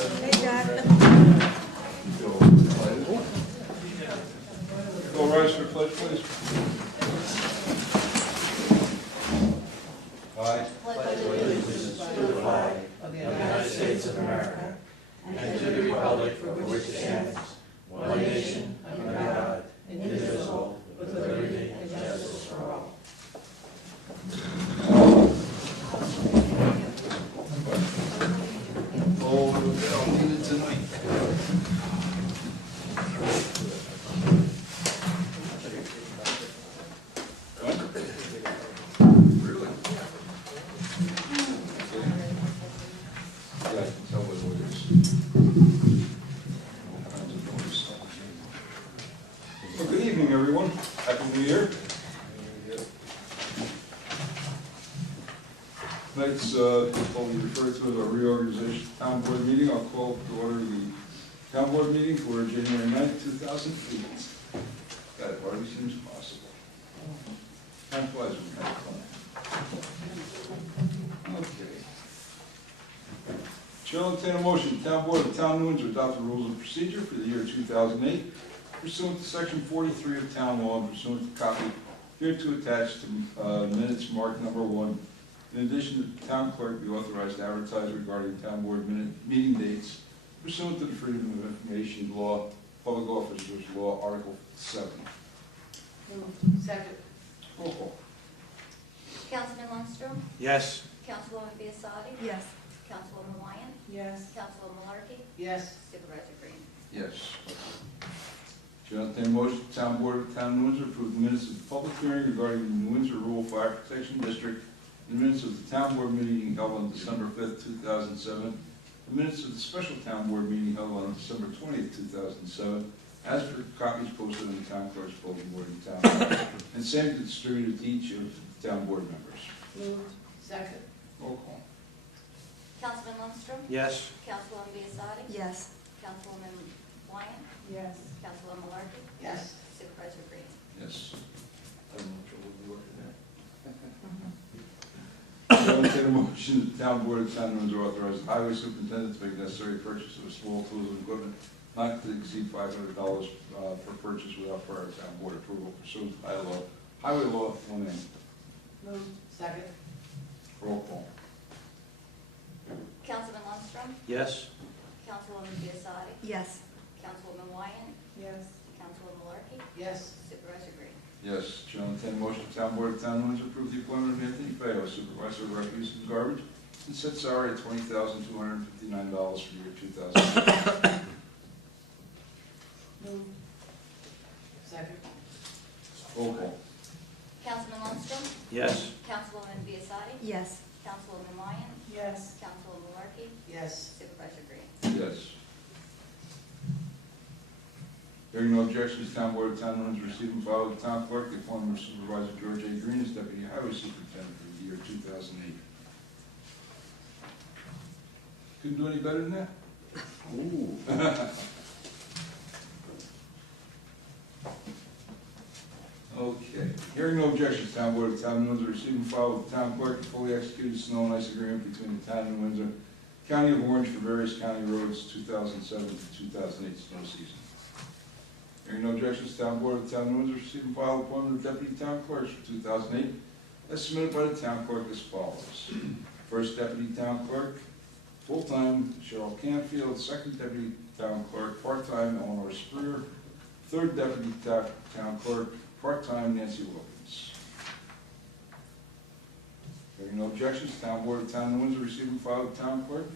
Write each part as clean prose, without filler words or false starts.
Hey, Jack. All rise for the pledge, please. I pledge allegiance to the flag of the United States of America and to the republic for which it stands, one nation, under God, indivisible, with liberty and justice for all. Oh, I'll need it tonight. Really? Yeah, I can tell what it is. All kinds of noise. Well, good evening, everyone. Happy New Year. Tonight's what we refer to as our reorganization town board meeting. I'll call to order the town board meeting for January 9th, 2008. That hardly seems possible. Time flies when you have fun. Okay. Chair will entertain a motion. Town Board of the Town of Windsor adopt the rules of procedure for the year 2008 pursuant to section 43 of town law and pursuant to copy hereto attached to minutes marked number 1. In addition, the town clerk be authorized to advertise regarding town board meeting dates pursuant to the Freedom of Information Law, Public Officers Law, Article 7. Second. Roll call. Councilman Lundstrom? Yes. Councilwoman Biassadi? Yes. Councilwoman Wyan? Yes. Councilwoman Malarkey? Yes. Supervisor Green? Yes. Chair will entertain a motion, town board of the town of Windsor approve the minutes of the public hearing regarding the New Windsor Rural Fire Protection District, the minutes of the town board meeting held on December 5th, 2007, the minutes of the special town board meeting held on December 20th, 2007, as per copies posted on the town clerk's bulletin board in town, and same distributed to each of the town board members. Moved. Second. Roll call. Councilman Lundstrom? Yes. Councilwoman Biassadi? Yes. Councilwoman Wyan? Yes. Councilwoman Malarkey? Yes. Supervisor Green? Yes. I don't know if you'll be working there. Chair will entertain a motion, the town board of the town of Windsor authorize the highway superintendent to make necessary purchase of small tools and equipment not to exceed $500 per purchase without prior town board approval pursuant to Highway Law 1A. Moved. Second. Roll call. Councilman Lundstrom? Yes. Councilwoman Biassadi? Yes. Councilwoman Wyan? Yes. Councilwoman Malarkey? Yes. Supervisor Green? Yes. Chair will entertain a motion, the town board of the town of Windsor approve the appointment of Anthony Feo, supervisor of refuse and garbage, and set salary at $20,259 for the year 2008. Moved. Second. Roll call. Councilman Lundstrom? Yes. Councilwoman Biassadi? Yes. Councilwoman Wyan? Yes. Councilwoman Malarkey? Yes. Supervisor Green? Yes. Hearing no objections, town board of the town of Windsor receive and file with the town clerk the appointment of Supervisor George A. Green as deputy highway superintendent for the year 2008. Couldn't do any better than that? Ooh. Okay. Hearing no objections, town board of the town of Windsor receive and file with the town clerk the fully executed snow and ice agreement between the town of Windsor, County of Orange for various county roads 2007 to 2008 snow season. Hearing no objections, town board of the town of Windsor receive and file appointment of deputy town clerks for 2008 as submitted by the town clerk as follows. First deputy town clerk, full-time Cheryl Canfield. Second deputy town clerk, part-time Eleanor Spreer. Third deputy town clerk, part-time Nancy Wilkins. Hearing no objections, town board of the town of Windsor receive and file with the town clerk.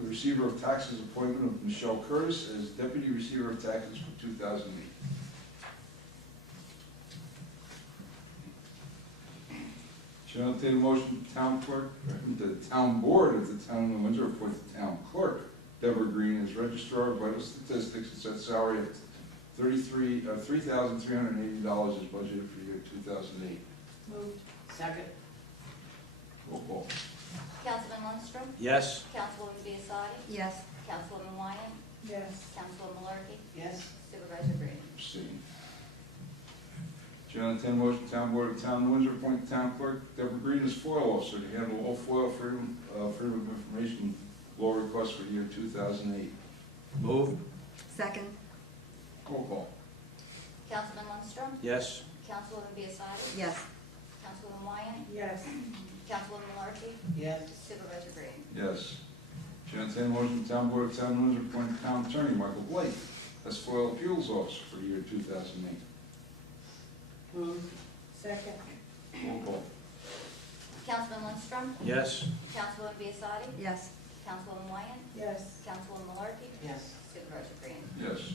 The receiver of taxes appointment of Michelle Curtis as deputy receiver of taxes for 2008. Shall I entertain a motion, town clerk, the town board of the town of Windsor appoint the town clerk, Deborah Green, as registrar of vital statistics and set salary at $3,380 is budgeted for the year 2008. Moved. Second. Roll call. Councilman Lundstrom? Yes. Councilwoman Biassadi? Yes. Councilwoman Wyan? Yes. Councilwoman Malarkey? Yes. Supervisor Green? Abstain. Chair will entertain a motion, town board of the town of Windsor appoint the town clerk Deborah Green as FOIL officer to handle all FOIL freedom of information law requests Trust for the year 2008. Move. Second. Roll call. Councilman Lundstrom, Yes. Councilwoman Biassiatti, Yes. Councilwoman Wyan, Yes. Councilwoman Malarkey, Yes. Supervisor Green. Yes. Chair will entertain a motion, the Town Board of Town of Windsor appoint Town Attorney Michael Blake as Foil Appeals Officer for the year 2008. Moved. Second. Roll call. Councilman Lundstrom, Yes. Councilwoman Biassiatti, Yes. Councilwoman Wyan, Yes. Councilwoman Malarkey, Yes. Supervisor Green. Yes.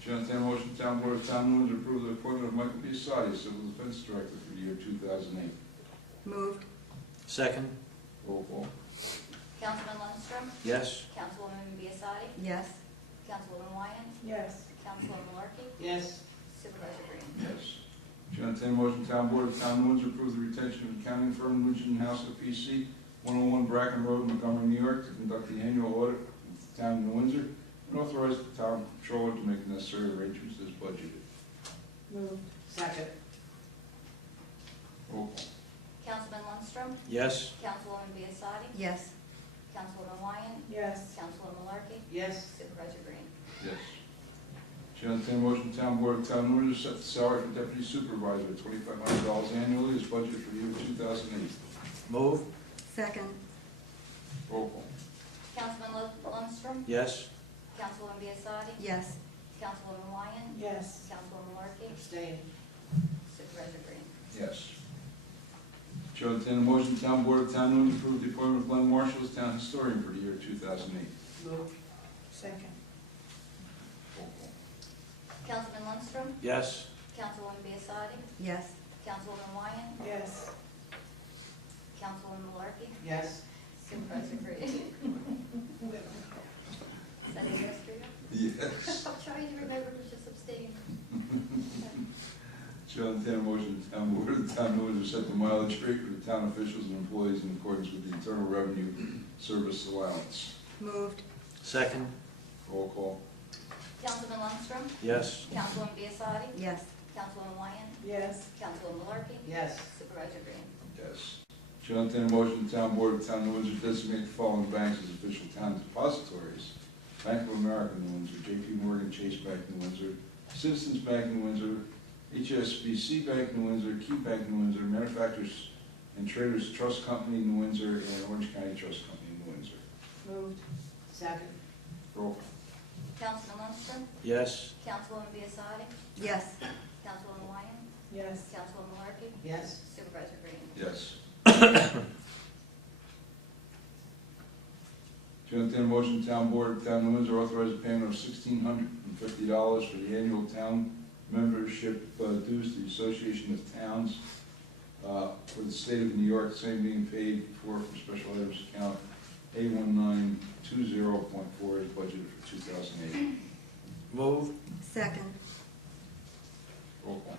Chair will entertain a motion, the Town Board of Town of Windsor approve the appointment of Michael Biassiatti as Civil Defense Director for the year 2008. Moved. Second. Roll call. Councilman Lundstrom, Yes. Councilwoman Biassiatti, Yes. Councilwoman Wyan, Yes. Councilwoman Malarkey, Yes. Supervisor Green. Yes. Chair will entertain a motion, the Town Board of Town of Windsor approve the retention of accounting firm Nugent House of PC, 101 Bracken Road, Montgomery, New York, to conduct the annual audit of the Town of New Windsor, and authorize the Town Controller to make the necessary arrangements as budgeted. Moved. Second. Roll call. Councilman Lundstrom, Yes. Councilwoman Biassiatti, Yes. Councilwoman Wyan, Yes. Councilwoman Malarkey, Yes. Supervisor Green. Yes. Chair will entertain a motion, the Town Board of Town of Windsor set the salary for Deputy Supervisor at $2,500 annually as budgeted for the year 2008. Move. Second. Roll call. Councilman Lundstrom, Yes. Councilwoman Biassiatti, Yes. Councilwoman Wyan, Yes. Councilwoman Malarkey, Abstain. Supervisor Green. Yes. Chair will entertain a motion, the Town Board of Town of Windsor approve the appointment of Glenn Marshall as Town Historian for the year 2008. Moved. Second. Roll call. Councilman Lundstrom, Yes. Councilwoman Biassiatti, Yes. Councilwoman Wyan, Yes. Councilwoman Malarkey, Yes. Supervisor Green. Is that a yes for you? Yes. I'm trying to remember to just abstain. Chair will entertain a motion, the Town Board of the Town of Windsor set the mileage rate for the town officials and employees in accordance with the Internal Revenue Service Allowance. Moved. Second. Roll call. Councilman Lundstrom, Yes. Councilwoman Biassiatti, Yes. Councilwoman Wyan, Yes. Councilwoman Malarkey, Yes. Supervisor Green. Yes. Chair will entertain a motion, the Town Board of the Town of Windsor designate the following banks as official town depositories: Bank of America, New Windsor; J.P. Morgan Chase Bank, New Windsor; Citizens Bank, New Windsor; HSBC Bank, New Windsor; Key Bank, New Windsor; Manufacturers and Traders Trust Company, New Windsor; and Orange County Trust Company, New Windsor. Moved. Second. Roll call. Councilman Lundstrom, Yes. Councilwoman Biassiatti, Yes. Councilwoman Wyan, Yes. Councilwoman Malarkey, Yes. Supervisor Green. Yes. Chair will entertain a motion, Town Board of Town of Windsor authorize the payment of $1,650 for the annual town membership dues to the Association of Towns for the state of New York, same being paid for from special items account A1920.4 as budgeted for 2008. Move. Second. Roll call.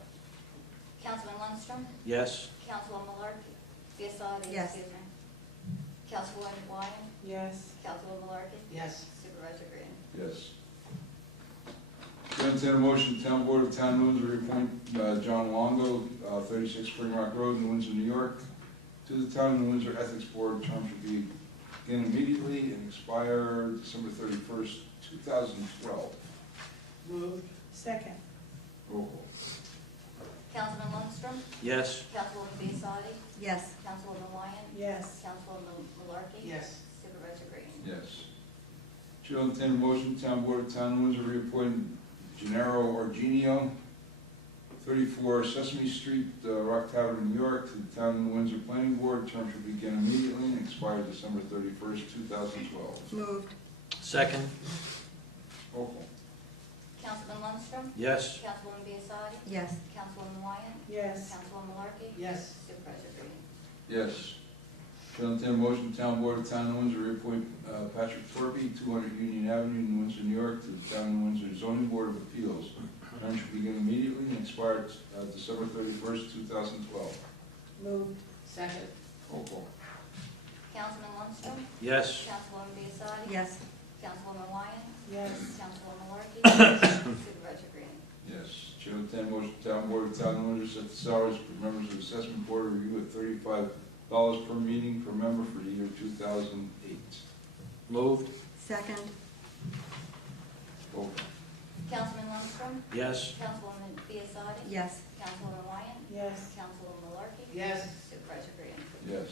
Councilman Lundstrom, Yes. Councilwoman Malarkey, Biassiatti, Yes. excuse me. Councilwoman Wyan, Yes. Councilwoman Malarkey, Yes. Supervisor Green. Yes. Chair will entertain a motion, Town Board of Town of Windsor reappoint John Longo, 36 Spring Rock Road, New Windsor, New York, to the Town of New Windsor Ethics Board. Term should begin immediately and expire December 31st, 2012. Moved. Second. Roll call. Councilman Lundstrom, Yes. Councilwoman Biassiatti, Yes. Councilwoman Wyan, Yes. Councilwoman Malarkey, Yes. Supervisor Green. Yes. Chair will entertain a motion, Town Board of Town of Windsor reappoint Gennaro Argenio, 34 Sesame Street, Rock Tavern, New York, to the Town of New Windsor Planning Board. Term should begin immediately and expire December 31st, 2012. Moved. Second. Roll call. Councilman Lundstrom, Yes. Councilwoman Biassiatti, Yes. Councilwoman Wyan, Yes. Councilwoman Malarkey, Yes. Supervisor Green. Yes. Chair will entertain a motion, Town Board of Town of Windsor reappoint Patrick Torpy, 200 Union Avenue, New Windsor, New York, to the Town of New Windsor Zoning Board of Appeals. Term should begin immediately and expire December 31st, 2012. Moved. Second. Roll call. Councilman Lundstrom, Yes. Councilwoman Biassiatti, Yes. Councilwoman Wyan, Yes. Councilwoman Malarkey, Supervisor Green. Yes. Chair will entertain a motion, Town Board of Town of Windsor set the salaries for members of the Assessment Board of Review at $35 per meeting per member for the year 2008. Moved. Second. Roll call. Councilman Lundstrom, Yes. Councilwoman Biassadi, Yes. Councilwoman Wyatt, Yes. Councilwoman Malarkey, Yes. Supervisor Green. Yes.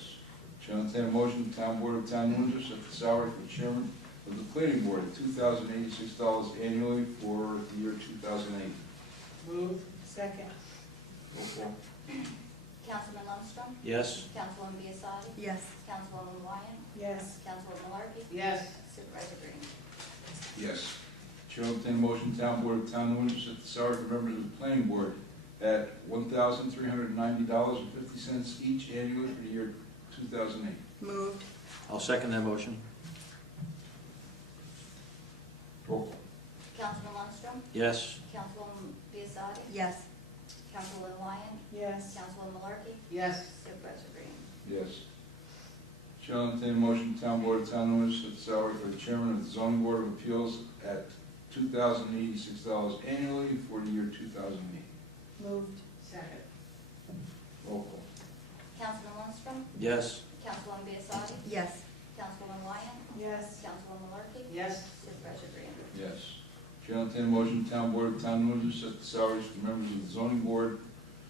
Chair will entertain a motion, the Town Board of Town of Windsor set the salary for the chairman of the planning board at $2,086 annually for the year 2008. Moved. Second. Roll call. Councilman Lundstrom, Yes. Councilwoman Biassadi, Yes. Councilwoman Wyatt, Yes. Councilwoman Malarkey, Yes. Supervisor Green. Yes. Chair will entertain a motion, Town Board of Town of Windsor set the salary for members of the planning board at $1,390.50 each annually for the year 2008. Moved. I'll second that motion. Roll call. Councilman Lundstrom, Yes. Councilwoman Biassadi, Yes. Councilwoman Wyatt, Yes. Councilwoman Malarkey, Yes. Supervisor Green. Yes. Chair will entertain a motion, Town Board of Town of Windsor set the salary for the chairman of the zoning board of appeals at $2,086 annually for the year 2008. Moved. Second. Roll call. Councilman Lundstrom, Yes. Councilwoman Biassadi, Yes. Councilwoman Wyatt, Yes. Councilwoman Malarkey, Yes. Supervisor Green. Yes. Chair will entertain a motion, Town Board of Town of Windsor set the salaries for members of the zoning board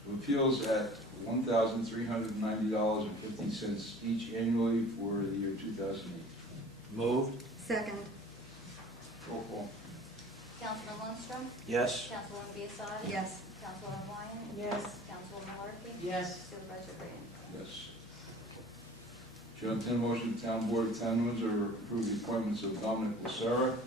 of appeals at $1,390.50 each annually for the year 2008. Moved. Second. Roll call. Councilman Lundstrom, Yes. Councilwoman Biassadi, Yes. Councilwoman Wyatt, Yes. Councilwoman Malarkey, Yes. Supervisor Green. Yes. Chair will entertain a motion, Town Board of Town of Windsor approve the appointments of Dominic Lucera,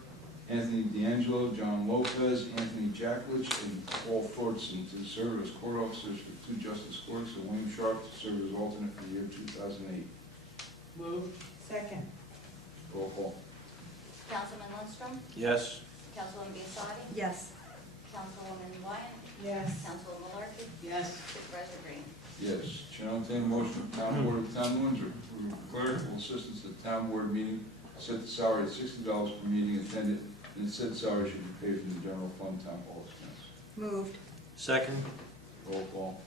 Anthony D'Angelo, John Lopez, Anthony Jacklich, and Paul Thorson to serve as court officers for 2 justice courts, and William Sharp to serve as alternate for the year 2008. Moved. Second. Roll call. Councilman Lundstrom, Yes. Councilwoman Biassadi, Yes. Councilwoman Wyatt, Yes. Councilwoman Malarkey, Yes. Supervisor Green. Yes. Chair will entertain a motion, Town Board of Town of Windsor approve clerical assistance at the town board meeting, set the salary at $60 per meeting attended, and said salary should be paid from the general fund town hall expense. Moved. Second. Roll call.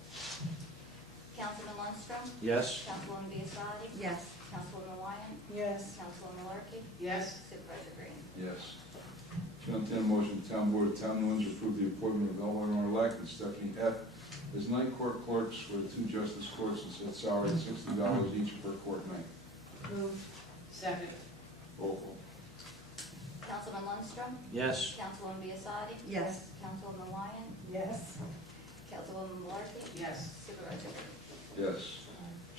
Councilman Lundstrom, Yes. Councilwoman Biassadi, Yes. Councilwoman Wyatt, Yes. Councilwoman Malarkey, Yes. Supervisor Green. Yes. Chair will entertain a motion, the Town Board of Town of Windsor approve the appointment of Eleanor Leck and Stephanie F. as night court clerks for the 2 justice courts, and set salary at $60 each per court night. Moved. Second. Roll call. Councilman Lundstrom, Yes. Councilwoman Biassadi, Yes. Councilwoman Wyatt, Yes. Councilwoman Malarkey, Yes. Supervisor Green. Yes.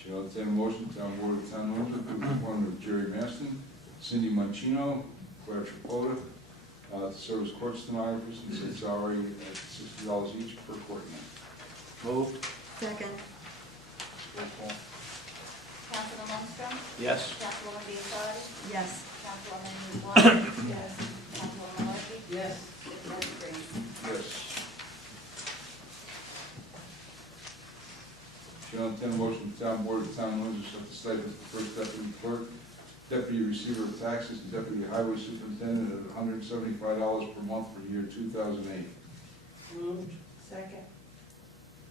Chair will entertain a motion, Town Board of Town of Windsor approve the appointment of Jerry Maston, Cindy Mancino, Claire Tripota, to serve as court stenographers, and set salary at $60 each per court night. Moved. Second. Roll call. Councilman Lundstrom, Yes. Councilwoman Biassadi, Yes. Councilwoman Wyatt, Yes. Councilwoman Malarkey, Yes. Supervisor Green. Yes. Chair will entertain a motion, the Town Board of Town of Windsor set the stipends for first deputy clerk, deputy receiver of taxes, and deputy highway superintendent at $175 per month for the year 2008. Moved. Second.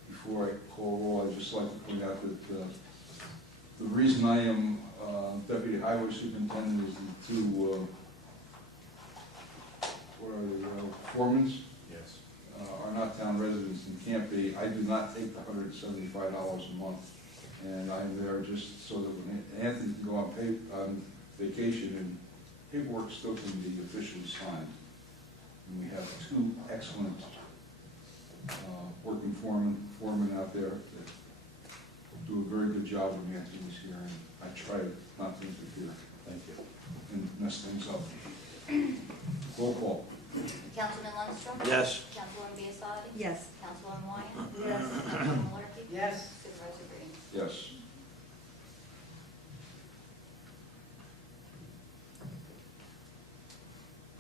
Before I call roll, I'd just like to point out that the reason I am deputy highway superintendent is the 2, foremans Yes. are not town residents and can't be. I do not take the $175 a month, and I'm there just so that when Anthony can go on vacation and paperwork still can be officially signed. And we have 2 excellent working foremen out there that do a very good job when Anthony's here, and I try not to interfere. Thank you. And mess things up. Roll call. Councilman Lundstrom, Yes. Councilwoman Biassadi, Yes. Councilwoman Wyatt, Yes. Councilwoman Malarkey, Yes. Supervisor Green. Yes.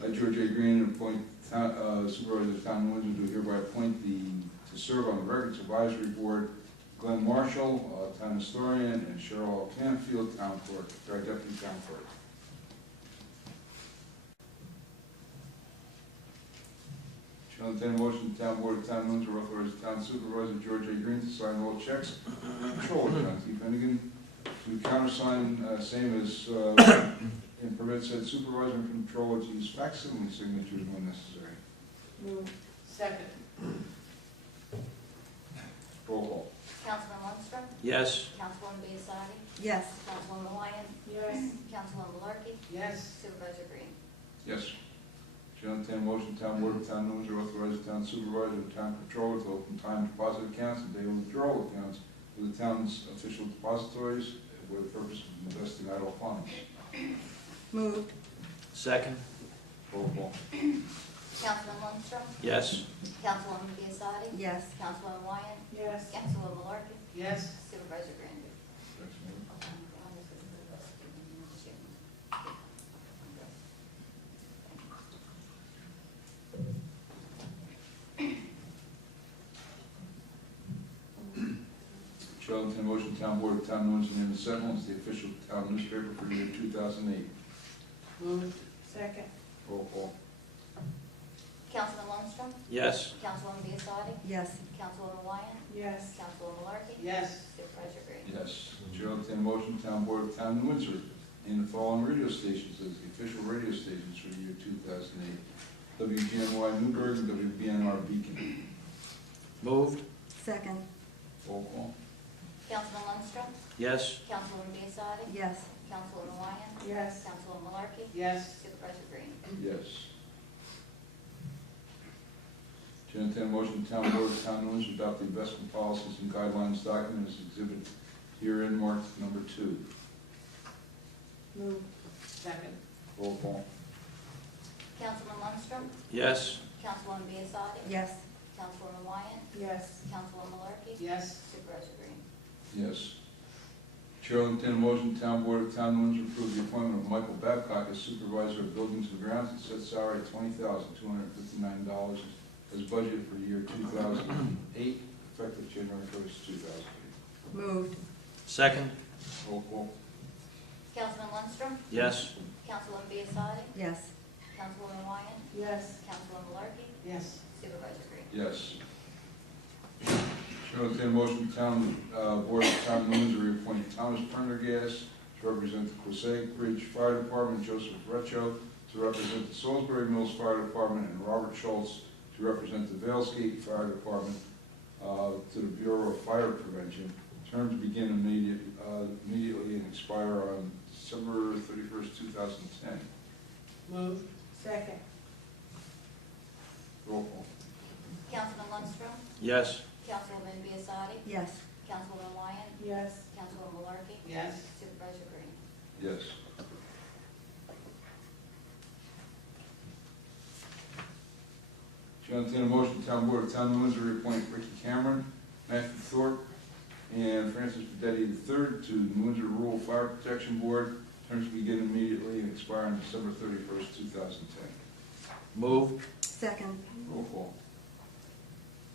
I, George A. Green, appoint Supervisor of Town of Windsor, do hereby appoint to serve on the Records Advisory Board, Glenn Marshall, Town Historian, and Cheryl Canfield, Town Clerk, or Deputy Town Clerk. Shall entertain a motion, the Town Board of Town of Windsor authorize the Town Supervisor George A. Green to sign all checks. Controller John T. Finnegan to countersign, same as in permitted permit said supervisor and controller to use facsimile signatures when necessary. Moved. Second. Roll call. Councilman Lundstrom, Yes. Councilwoman Biassiatti, Yes. Councilwoman Wyatt, Yes. Councilwoman Malarkey, Yes. Supervisor Green. Yes. Chair will entertain a motion, town board of town of Windsor authorize the town supervisor and town controller to open time deposit accounts and daily withdrawal accounts for the town's official depositories for the purpose of investing idle funds. Moved. Second. Roll call. Councilman Lundstrom, Yes. Councilwoman Biassiatti, Yes. Councilwoman Wyatt, Yes. Councilwoman Malarkey, Yes. Supervisor Green. Chair will entertain a motion, town board of town of Windsor name the Sentinel as the official town newspaper for the year 2008. Moved. Second. Roll call. Councilman Lundstrom, Yes. Councilwoman Biassiatti, Yes. Councilwoman Wyatt, Yes. Councilwoman Malarkey, Yes. Supervisor Green. Yes. Chair will entertain a motion, town board of town of Windsor in the following radio stations as the official radio stations for the year 2008. WGNY Newburgh and WBNR Beacon. Moved. Second. Roll call. Councilman Lundstrom, Yes. Councilwoman Biassiatti, Yes. Councilwoman Wyatt, Yes. Councilwoman Malarkey, Yes. Supervisor Green. Yes. Chair will entertain a motion, town board of town of Windsor adopt the investment policies and guidelines document as exhibit herein marked number 2. Moved. Second. Roll call. Councilman Lundstrom, Yes. Councilwoman Biassiatti, Yes. Councilwoman Wyatt, Yes. Councilwoman Malarkey, Yes. Supervisor Green. Yes. Chair will entertain a motion, town board of town of Windsor approve the appointment of Michael Babcock as supervisor of buildings and grounds at set salary of $20,259 as budgeted for year 2008, effective January 1st, 2008. Moved. Second. Roll call. Councilman Lundstrom, Yes. Councilwoman Biassiatti, Yes. Councilwoman Wyatt, Yes. Councilwoman Malarkey, Yes. Supervisor Green. Yes. Chair will entertain a motion, town board of town of Windsor reappoint Thomas Prendergast to represent the Quaseg Bridge Fire Department, Joseph Reccio to represent the Salisbury Mills Fire Department, and Robert Schultz to represent the Valesgate Fire Department to the Bureau of Fire Prevention. Terms begin immediately and expire on December 31st, 2010. Moved. Second. Roll call. Councilman Lundstrom, Yes. Councilwoman Biassiatti, Yes. Councilwoman Wyatt, Yes. Councilwoman Malarkey, Yes. Supervisor Green. Yes. Chair will entertain a motion, town board of town of Windsor reappoint Ricky Cameron, Matthew Thorpe, and Francis Padetti III to the New Windsor Rural Fire Protection Board. Terms begin immediately and expire on December 31st, 2010. Moved. Second. Roll call.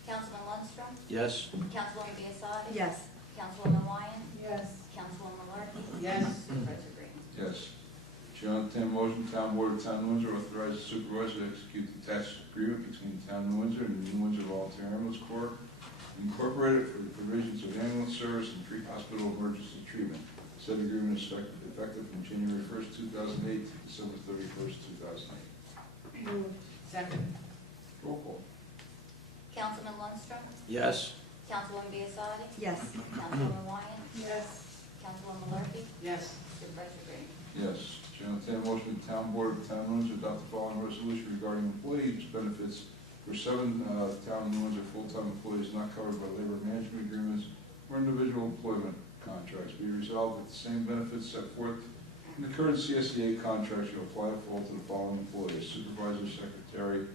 Councilman Lundstrom, Yes. Councilwoman Biassiatti, Yes. Councilwoman Wyatt, Yes. Councilwoman Malarkey, Yes. Supervisor Green. Yes. Chair will entertain a motion, town board of town of Windsor authorize the supervisor to execute the attached agreement between the town of Windsor and the New Windsor Volunteer Ambulance Corps Incorporated for the provisions of ambulance service and pre-hospital emergency treatment. Said agreement is effective from January 1st, 2008 to December 31st, 2008. Moved. Second. Roll call. Councilman Lundstrom, Yes. Councilwoman Biassiatti, Yes. Councilwoman Wyatt, Yes. Councilwoman Malarkey, Yes. Supervisor Green. Yes. Chair will entertain a motion, the town board of town of Windsor adopt the following resolution regarding employees' benefits for 7 town of New Windsor full-time employees not covered by labor management agreements or individual employment contracts. Be resolved that the same benefits set forth in the current CSEA contract shall apply to all to the following employees: supervisor, secretary,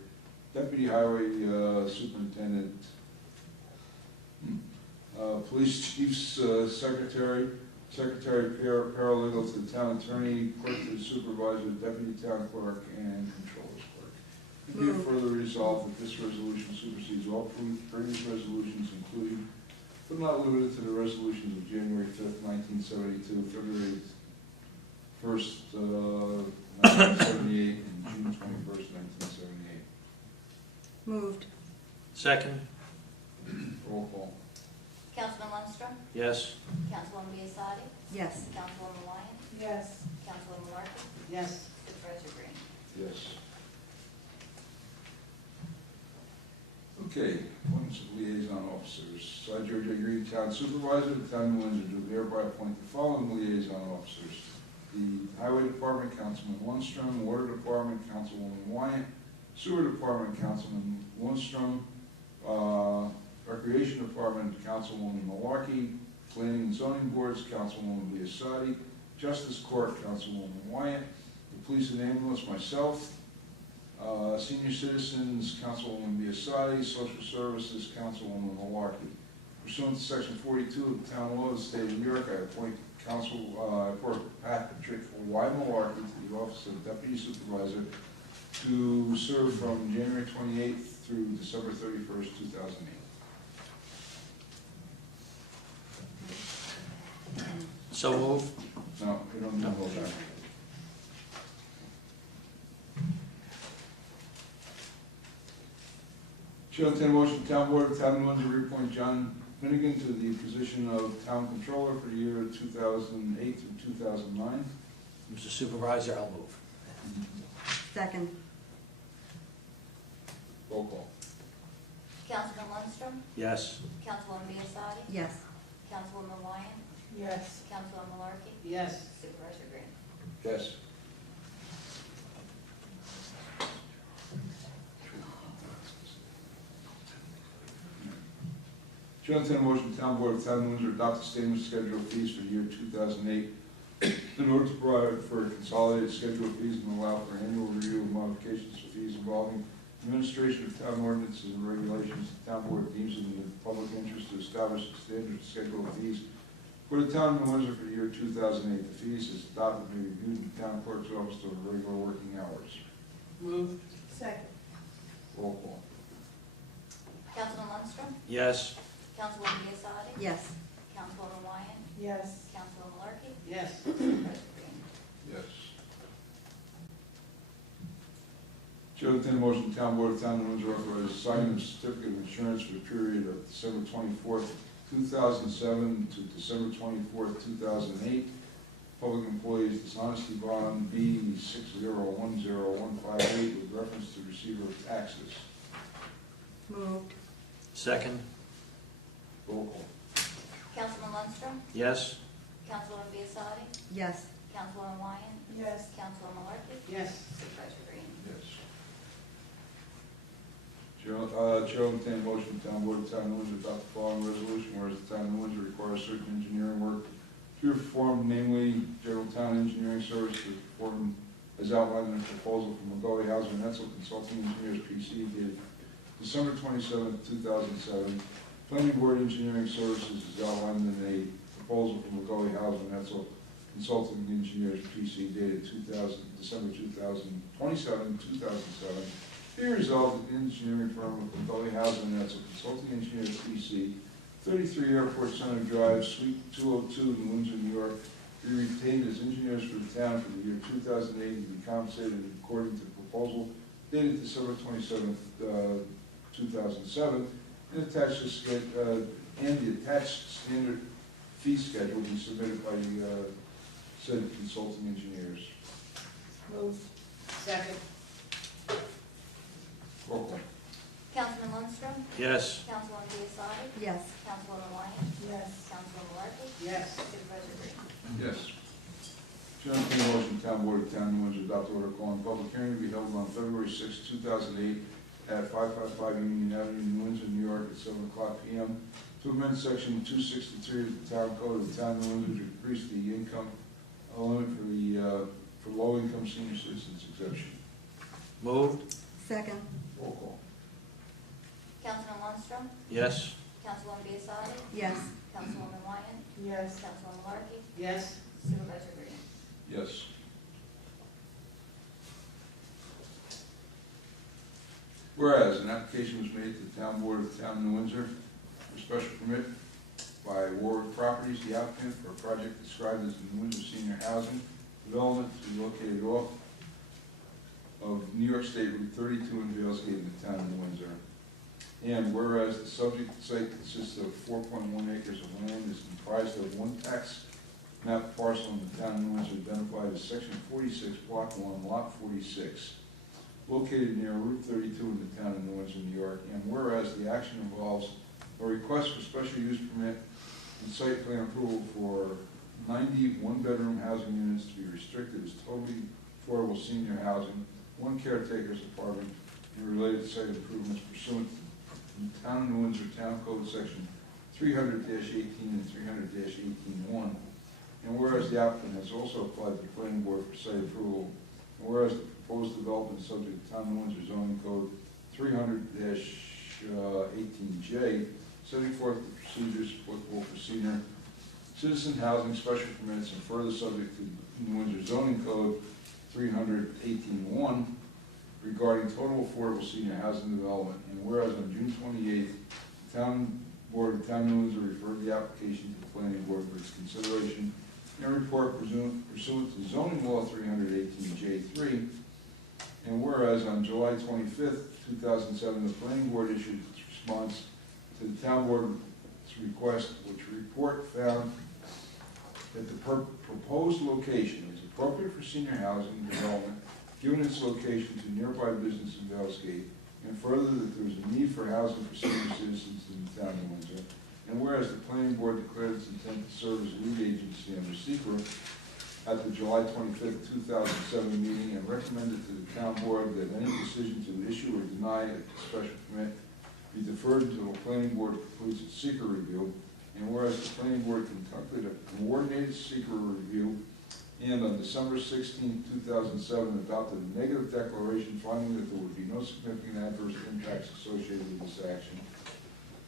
deputy highway superintendent, police chief's secretary, secretary paralegal to the town attorney, clerk to the supervisor, deputy town clerk, and controller's clerk. Be it further resolved that this resolution supersedes all previous resolutions, including but not limited to the resolutions of January 5th, 1972, February 1st, 1978, and June 21st, 1978. Moved. Second. Roll call. Councilman Lundstrom, Yes. Councilwoman Biassiatti, Yes. Councilwoman Wyatt, Yes. Councilwoman Malarkey, Yes. Supervisor Green? Yes. Okay, appointments of liaison officers. So I, George A. Green, Town Supervisor, the Town of New Windsor, do hereby appoint the following liaison officers. The Highway Department, Councilman Lundstrom; Water Department, Councilwoman Wyatt; Sewer Department, Councilman Lundstrom; Recreation Department, Councilwoman Malarkey; Planning and Zoning Boards, Councilwoman Biassatti; Justice Court, Councilwoman Wyatt; the Police and Ambulance, myself; Senior Citizens, Councilwoman Biassatti; Social Services, Councilwoman Malarkey. Pursuant to Section 42 of the Town Law of the State of New York, I appoint Patrick Y. Malarkey to the office of Deputy Supervisor to serve from January 28th through December 31st, 2008. So move. No, we don't need to vote on it. Chair will entertain a motion, Town Board of Town of New Windsor reappoint John Finnegan to the position of Town Controller for the year 2008 through 2009. Mr. Supervisor, I'll move. Second. Roll call. Councilman Lundstrom? Yes. Councilwoman Biassatti? Yes. Councilwoman Wyatt? Yes. Councilwoman Malarkey? Yes. Supervisor Green? Yes. Chair will entertain a motion, Town Board of Town of New Windsor adopt the statement of schedule of fees for the year 2008 in order to provide for consolidated schedule of fees and allow for annual review of modifications to fees involving administration of town ordinances and regulations. The Town Board deems it in the public interest to establish a standard schedule of fees for the Town of New Windsor for the year 2008. The fees as adopted may be reviewed in the Town Clerk's office during regular working hours. Moved. Second. Roll call. Councilman Lundstrom? Yes. Councilwoman Biassatti? Yes. Councilwoman Wyatt? Yes. Councilwoman Malarkey? Yes. Supervisor Green? Yes. Chair will entertain a motion, the Town Board of Town of New Windsor authorize signing of certificate of insurance for the period of December 24th, 2007 to December 24th, 2008. Public employees dishonesty bond B 6010158 with reference to receiver of taxes. Moved. Second. Roll call. Councilman Lundstrom? Yes. Councilwoman Biassatti? Yes. Councilwoman Wyatt? Yes. Councilwoman Malarkey? Yes. Supervisor Green? Yes. Chair will entertain a motion, Town Board of Town of New Windsor adopt the following resolution, whereas the Town of New Windsor requires certain engineering work to be performed, namely general town engineering services performed as outlined in the proposal from McGaughy Hauser and Etzel Consulting Engineers PC dated December 27th, 2007. Planning Board Engineering Services is outlined in a proposal from McGaughy Hauser and Etzel Consulting Engineers PC dated December 27, 2007. Be resolved that the engineering firm of McGaughy Hauser and Etzel Consulting Engineers PC, 33 Airport Center Drive, Suite 202, New Windsor, New York, be retained as engineers for the town for the year 2008 and be compensated according to the proposal dated December 27th, 2007, and the attached standard fee schedule be submitted by the said consulting engineers. Moved. Second. Roll call. Councilman Lundstrom? Yes. Councilwoman Biassatti? Yes. Councilwoman Wyatt? Yes. Councilwoman Malarkey? Yes. Supervisor Green? Yes. Chair will entertain a motion, Town Board of Town of New Windsor adopt order calling public hearing to be held on February 6, 2008 at 555 Union Avenue, New Windsor, New York at 7 o'clock p.m. to amend section 263 of the Town Code of the Town of New Windsor to increase the income limit for low-income senior citizens exemption. Moved. Second. Roll call. Councilman Lundstrom? Yes. Councilwoman Biassatti? Yes. Councilwoman Wyatt? Yes. Councilwoman Malarkey? Yes. Supervisor Green? Yes. Whereas an application was made to the Town Board of the Town of New Windsor for special permit by Warwick Properties, the applicant for a project described as the New Windsor Senior Housing Development to be located off of New York State Route 32 in Valesgate in the Town of New Windsor. And whereas the subject site consists of 4.1 acres of land, is comprised of one tax map parcel in the town of New Windsor identified as section 46, block 1, lot 46, located near Route 32 in the town of New Windsor, New York. And whereas the action involves a request for special use permit and site plan approval for 90 one-bedroom housing units to be restricted as totally affordable senior housing, one caretaker's apartment, and related site improvements pursuant to the Town of New Windsor Town Code Section 300-18 and 300-18-1. And whereas the applicant has also applied to the planning board for site approval, and whereas the proposed development is subject to Town of New Windsor zoning code 300-18J, setting forth the procedures applicable for senior citizen housing special permits, and further subject to New Windsor zoning code 300-18-1 regarding total affordable senior housing development. And whereas on June 28th, the Town Board of Town of New Windsor referred the application to the planning board for its consideration in a report pursuant to zoning law 318J3. And whereas on July 25th, 2007, the planning board issued its response to the town board's request, which report found that the proposed location is appropriate for senior housing development, given its location to nearby business in Vallsgate, and further that there is a need for housing for senior citizens in the town of Windsor. And whereas the planning board declared its intent to serve as lead agency under SECRET at the July 25th, 2007 meeting, and recommended to the town board that any decision to issue or deny a special permit be deferred until the planning board completes its SECRET review. And whereas the planning board conducted a coordinated SECRET review and on December 16, 2007, adopted a negative declaration finding that there would be no significant adverse impacts associated with this action.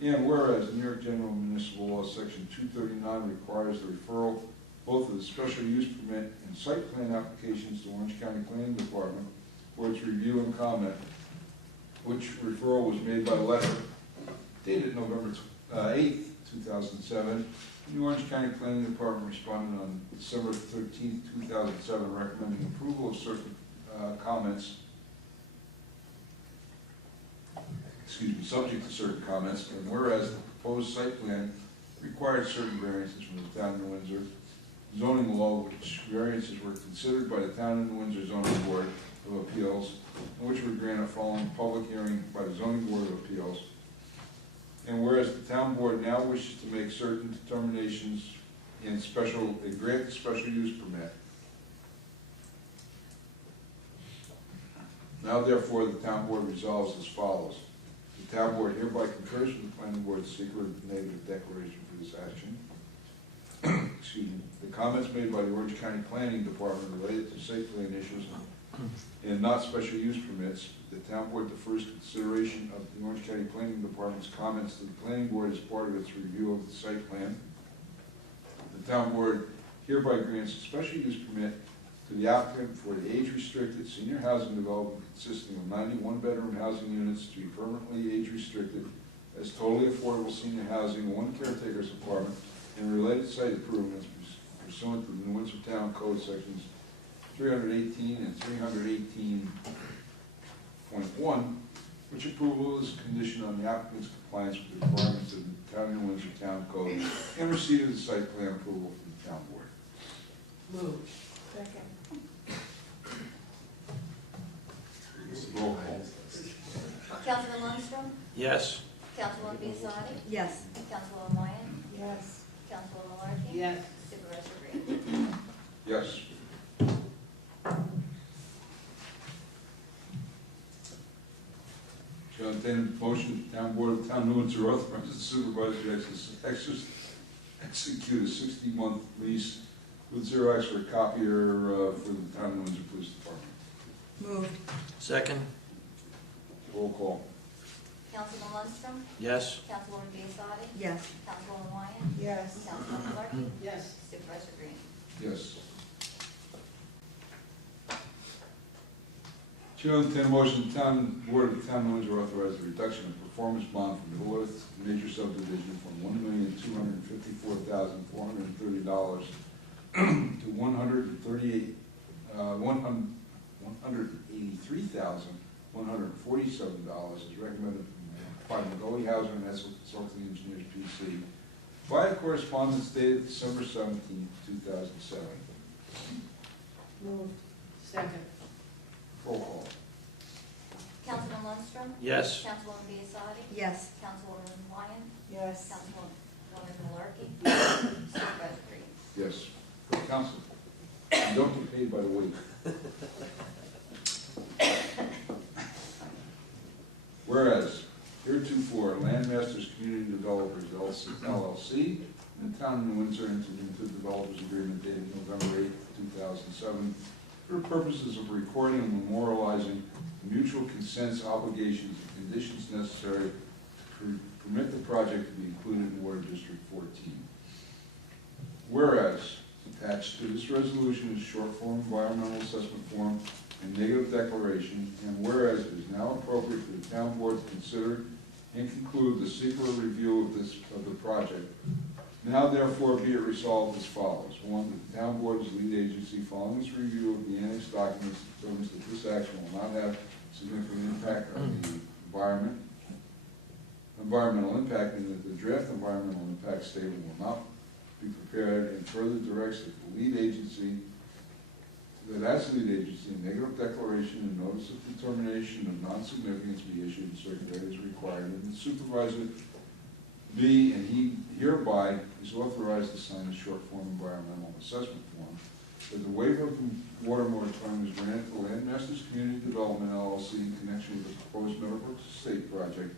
And whereas New York General Municipal Law Section 239 requires the referral both of the special use permit and site plan applications to Orange County Planning Department for its review and comment, which referral was made by letter dated November 8, 2007. The Orange County Planning Department responded on December 13, 2007, recommending approval of certain comments, subject to certain comments. And whereas the proposed site plan required certain variances from the town of New Windsor zoning law, which variances were considered by the town of New Windsor zoning board of appeals, and which were granted following public hearing by the zoning board of appeals. And whereas the town board now wishes to make certain determinations and grant the special use permit. Now therefore the town board resolves as follows. The town board hereby concurs with the planning board's secret negative declaration for this action. Excuse me. The comments made by the Orange County Planning Department related to site plan issues and not special use permits. The town board defers consideration of the Orange County Planning Department's comments to the planning board as part of its review of the site plan. The town board hereby grants a special use permit to the applicant for the age-restricted senior housing development consisting of 91 bedroom housing units to be permanently age-restricted as totally affordable senior housing, one caretaker's apartment, and related site improvements pursuant to the New Windsor Town Code Sections 318 and 318.1, which approval is conditioned on the applicant's compliance with the requirements of the Town of New Windsor Town Code and receipt of the site plan approval from the town board. Move. Second. Roll call. Councilman Lundstrom, Yes. Councilwoman Biassadi, Yes. Councilwoman Wyan, Yes. Councilwoman Malarkey. Yes. Supervisor Green. Yes. Shall entertain a motion, the town board of the town of New Windsor authorizes the supervisor to execute a 60-month lease with Xerox for a copier for the town of New Windsor Police Department. Moved. Second. Roll call. Councilman Lundstrom, Yes. Councilwoman Biassadi, Yes. Councilwoman Wyan, Yes. Councilwoman Malarkey. Yes. Supervisor Green. Yes. Chair will entertain a motion, the town board of the town of New Windsor authorize the reduction of performance bond from the North Major Subdivision from $1,254,430 to $183,147 as recommended by Magoli Hauser and Esselt Consulting Engineers, PC, By correspondence dated December 17, 2007. Moved. Second. Roll call. Councilman Lundstrom? Yes. Councilwoman Biassadi? Yes. Councilwoman Wyan? Yes. Councilwoman Malarkey? Supervisor Green? Yes. Council, you don't get paid by the week. Whereas, heretofore, Landmasters Community Developers LLC and the Town of New Windsor entered into a developers agreement dated November 8, 2007, for purposes of recording and memorializing the mutual consents, obligations, and conditions necessary to permit the project to be included in Water District 14. Whereas, attached to this resolution is short form environmental assessment form and negative declaration, and whereas it is now appropriate for the town board to consider and conclude the secret review of the project, now therefore be it resolved as follows. One, that the town board as lead agency, following its review of the annex documents, determines that this action will not have significant impact on the environmental impact, and that the draft environmental impact statement will not be prepared, and further directs that the lead agency, that as lead agency, a negative declaration and notice of determination of non-significance be issued and circulated as required, and the supervisor be, and he hereby is authorized to sign the short form environmental assessment form, that the waiver of the water moratorium is granted to Landmasters Community Development LLC in connection with the proposed Meadowbrook Estate project.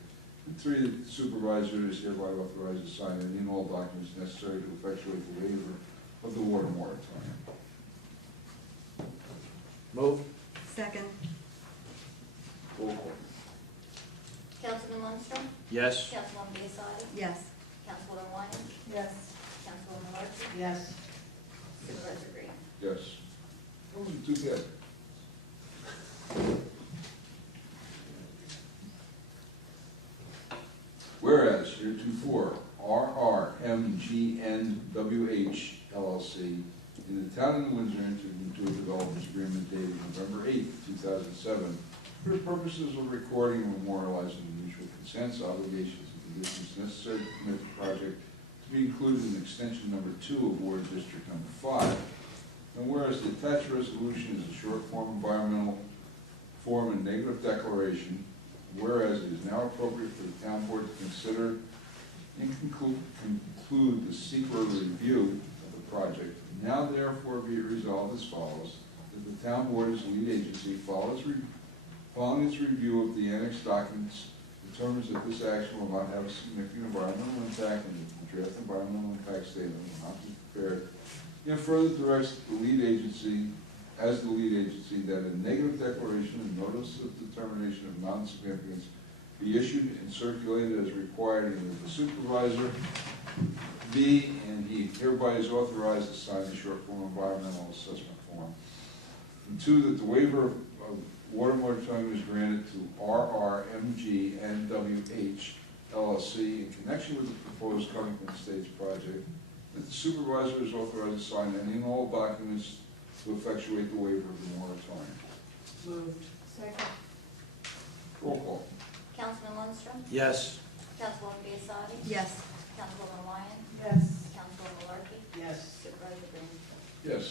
And three, that the supervisor is hereby authorized to sign any and all documents necessary to effectuate the waiver of the water moratorium. Move. Second. Roll call. Councilman Lundstrom? Yes. Councilwoman Biassadi? Yes. Councilwoman Wyan? Yes. Councilwoman Malarkey? Yes. Supervisor Green? Yes. That wasn't too bad. Whereas heretofore, RRMGNWH LLC in the Town of New Windsor entered into a developers agreement dated November 8, 2007, for the purposes of recording and memorializing the mutual consents, obligations, and conditions necessary to permit the project to be included in extension number 2 of Water District number 5. And whereas the attached resolution is a short form environmental form and negative declaration, whereas it is now appropriate for the town board to consider and conclude the secret review of the project, now therefore be it resolved as follows, that the town board as lead agency following its review of the annex documents determines that this action will not have a significant environmental impact and that the draft environmental impact statement will not be prepared, and further directs the lead agency, as the lead agency, that a negative declaration and notice of determination of non-significance be issued and circulated as required, and that the supervisor be, and he hereby is authorized to sign the short form environmental assessment form. And two, that the waiver of water moratorium is granted to RRMG NWH LLC in connection with the proposed Covington Estates project, that the supervisor is authorized to sign any and all documents to effectuate the waiver of the moratorium. Moved. Second. Roll call. Councilman Lundstrom? Yes. Councilwoman Biassadi? Yes. Councilwoman Wyan? Yes. Councilwoman Malarkey? Yes. Supervisor Green? Yes.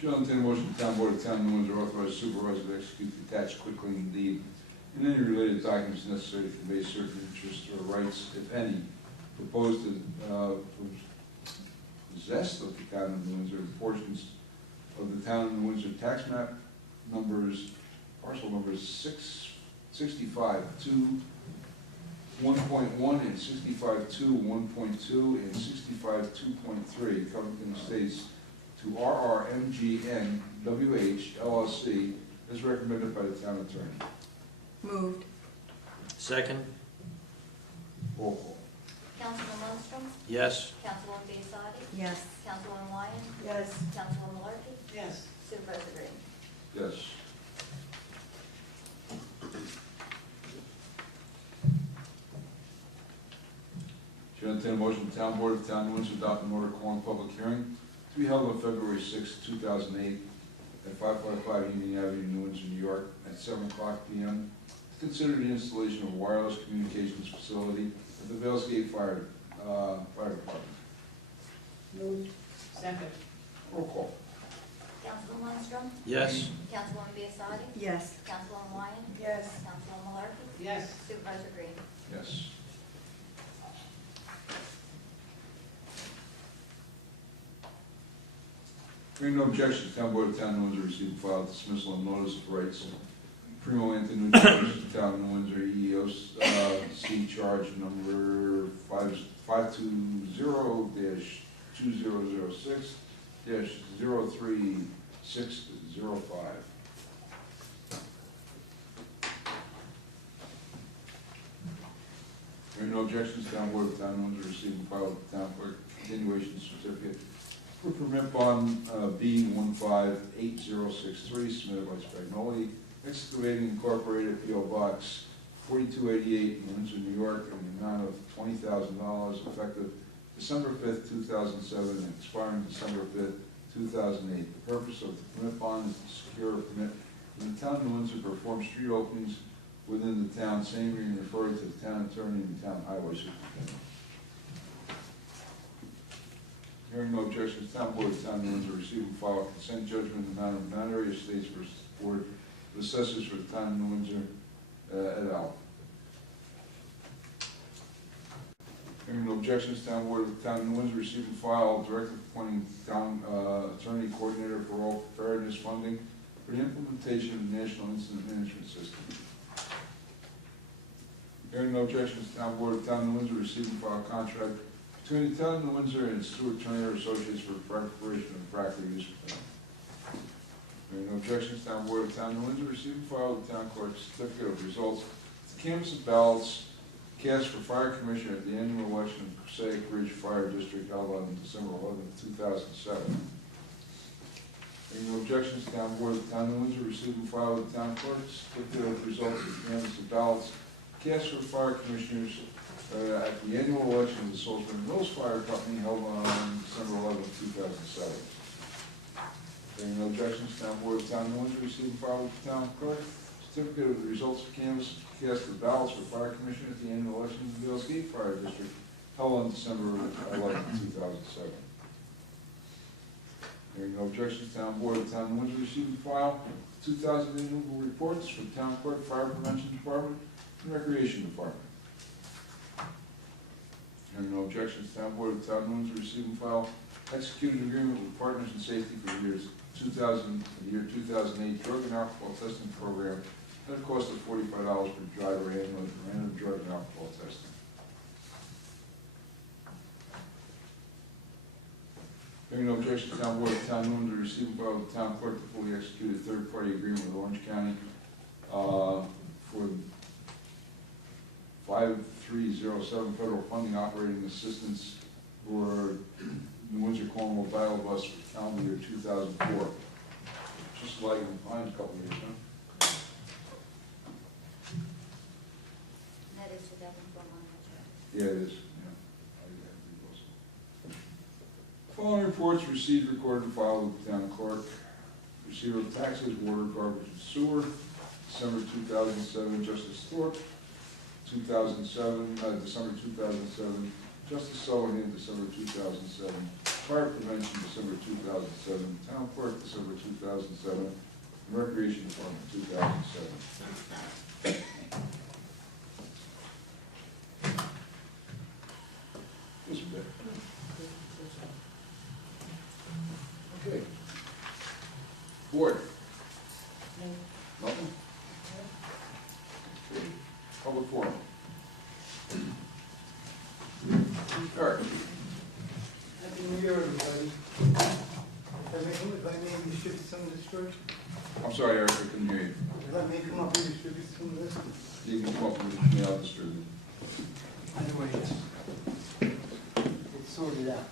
Chair, entertain a motion, the town board of Town of New Windsor authorize supervisor to execute the attached quitclaim deed and any related documents necessary to convey certain interests or rights, if any, proposed to possessed of the Town of New Windsor, portions of the Town of New Windsor tax map numbers, parcel numbers 65-2 1.1 and 65-2 1.2 and 65-2.3 Covington Estates to RRMGN WH LLC as recommended by the town attorney. Moved. Second. Roll call. Councilman Lundstrom? Yes. Councilwoman Biassadi? Yes. Councilwoman Wyan? Yes. Councilwoman Malarkey? Yes. Supervisor Green? Yes. Chair, entertain a motion, the town board of the Town of Windsor adopt an order calling public hearing to be held on February 6, 2008, at 555 Union Avenue, New Windsor, New York, at 7 o'clock p.m. to consider the installation of a wireless communications facility at the Valesgate Fire Department. Moved. Second. Roll call. Councilman Lindstrom? Yes. Councilwoman Biassiatti? Yes. Councilwoman Ryan? Yes. Councilwoman Malarkey? Yes. Supervisor Green? Yes. Hearing no objections, Town Board of Town of New Windsor received and filed dismissal and notice of rights. Primo Antonucci, Town of New Windsor, EEOC charge number 520-2006-03605. Hearing no objections, Town Board of Town of New Windsor received and filed with the Town Clerk continuation certificate for permit bond B158063 submitted by Spagnoli Excavating Incorporated, P.O. Box 4288, Windsor, New York, in the amount of $20,000 effective December 5th, 2007, and expiring December 5th, 2008. The purpose of the permit bond is to secure a permit in the town of New Windsor to perform street openings within the town, same being referred to the town attorney and the town highway superintendent. Hearing no objections, Town Board of Town of New Windsor receive and file a consent judgment in the matter of Mount Area Estates versus Board of Assessors for the Town of New Windsor, et al. Hearing no objections, Town Board of the Town of New Windsor receive and file directive appointing town attorney coordinator for all preparedness funding for the implementation of the National Incident Management System. Hearing no objections, Town Board of Town of New Windsor receive and file contract between the Town of New Windsor and Stewart Turner Associates for preparation of practical use plan. Hearing no objections, Town Board of Town of New Windsor receive and file with the Town Clerk's certificate of results to canvass of ballots cast for Fire Commissioner at the annual election of Passaic Ridge Fire District held on December 11, 2007. Hearing no objections, Town Board of the Town of New Windsor receive and file with the Town Clerk's certificate of results of canvass of ballots cast for Fire Commissioners at the annual election of the Salisbury Mills Fire Company held on December 11, 2007. Hearing no objections, Town Board of Town of New Windsor receive and file with the Town Clerk certificate of the results of canvass cast for ballots for Fire Commission at the annual election of the Valesgate Fire District held on December 11, 2007. Hearing no objections, Town Board of Town of New Windsor receive and file 2000 annual reports for Town Clerk, Fire Prevention Department, and Recreation Department. Hearing no objections, Town Board of Town of New Windsor receive and file executed agreement with Partners in Safety for the year 2008 drug and alcohol testing program at a cost of $45 per driver annually for random drug and alcohol testing. Hearing no objections, Town Board of Town of New Windsor receive and file with the Town Clerk to fully execute a third-party agreement with Orange County for 5307 federal funding operating assistance for New Windsor Cornwall Dial Bus for calendar year 2004. Just like in a couple of years, huh? That is 2004 money, Yeah, it is. Yeah. Following reports received, recorded, and filed with the Town Clerk. Receiver of taxes, water, garbage, and sewer, December 2007, Justice Thorpe. 2007, December 2007, Justice Sullivan, December 2007, Fire Prevention, December 2007, Town Clerk, December 2007, and Recreation Department, 2007. This bit. Okay. Board. Nothing? Okay. Public forum. Eric. Happy New Year, everybody. If I may distribute some of this first, I'm sorry, Eric, I couldn't hear you. if I may come up and distribute some of this. You can come up with the mail distributed. Anyway, it's sorted out.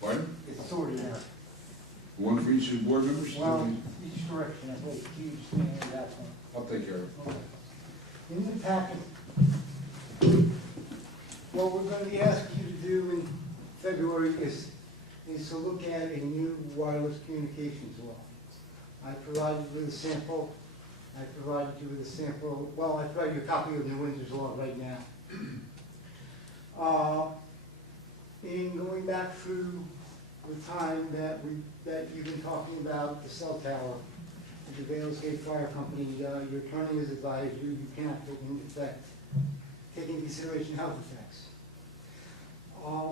Pardon? It's sorted out. One for each of the board members? Well, each direction, I think, huge thing in that one. I'll take care of it. Okay. In the packet, what we're going to be asking you to do in February is is to look at a new wireless communications law. I provided you with a sample. I provided you with a sample. Well, I provided you a copy of the Windsor's law right now. In going back through the time that you've been talking about the cell tower, the Valesgate Fire Company, your attorney has advised you cannot take into consideration health effects.